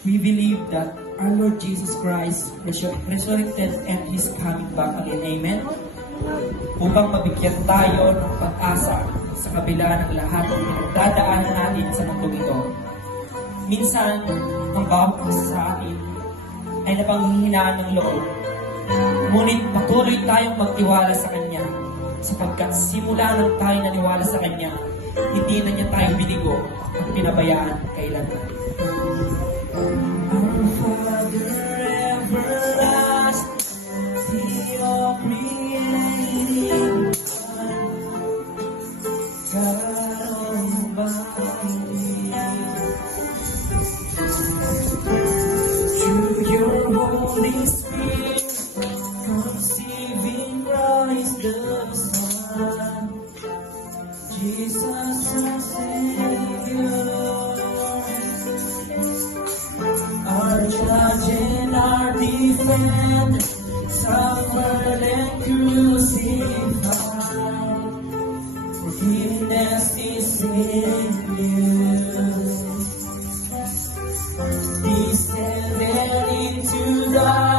We believe that our Lord Jesus Christ resurrected and He's coming back again. Amen? Upang mabigyan tayo ng pag-asa sa kabila ng lahat ng pinagdadaanan natin sa mundong ito. Minsan, ang bawat isa sa atin ay napanghihinaan ng loob. Ngunit patuloy tayong magtiwala sa Kanya sapagkat simula nang tayo naniwala sa Kanya, hindi na niya tayo binigo at pinabayaan kailanman. Our Father everlasting, see your creating God Almighty. Through your Holy Spirit, conceiving Christ the Son, Jesus our Savior, our judge and our defender, suffered and crucified. Forgiveness is in you. Descended into the